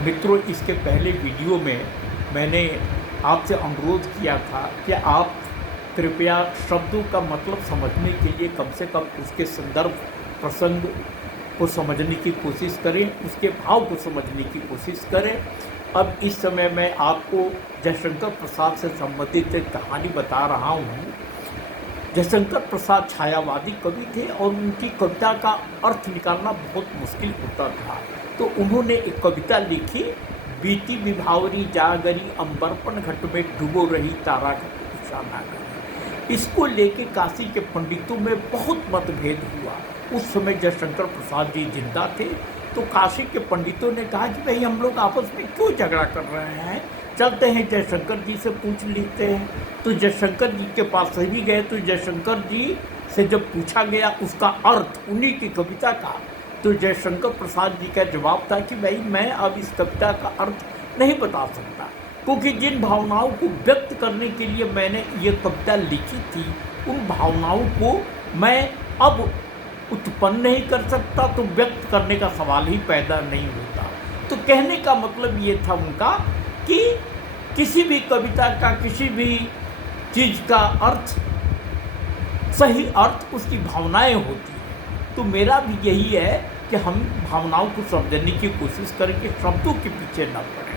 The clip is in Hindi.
मित्रों, इसके पहले वीडियो में मैंने आपसे अनुरोध किया था कि आप कृपया शब्दों का मतलब समझने के लिए कम से कम उसके संदर्भ प्रसंग को समझने की कोशिश करें, उसके भाव को समझने की कोशिश करें। अब इस समय मैं आपको जयशंकर प्रसाद से संबंधित एक कहानी बता रहा हूँ। जयशंकर प्रसाद छायावादी कवि थे और उनकी कविता का अर्थ निकालना बहुत मुश्किल होता था। तो उन्होंने एक कविता लिखी, बीती विभावरी जागरी अंबरपन घट में डूबो रही तारा घट उषा करी। इसको लेके काशी के पंडितों में बहुत मतभेद हुआ। उस समय जयशंकर प्रसाद जी जिंदा थे, तो काशी के पंडितों ने कहा कि भाई हम लोग आपस में क्यों झगड़ा कर रहे हैं, चलते हैं जयशंकर जी से पूछ लेते हैं। तो जयशंकर जी के पास सभी गए। तो जयशंकर जी से जब पूछा गया उसका अर्थ उन्हीं की कविता का, तो जयशंकर प्रसाद जी का जवाब था कि भाई मैं अब इस कविता का अर्थ नहीं बता सकता, क्योंकि जिन भावनाओं को व्यक्त करने के लिए मैंने ये कविता लिखी थी, उन भावनाओं को मैं अब उत्पन्न नहीं कर सकता, तो व्यक्त करने का सवाल ही पैदा नहीं होता। तो कहने का मतलब ये था उनका कि किसी भी कविता का, किसी भी चीज़ का अर्थ, सही अर्थ उसकी भावनाएं होती हैं। तो मेरा भी यही है कि हम भावनाओं को समझने की कोशिश करें कि शब्दों के पीछे न पड़े।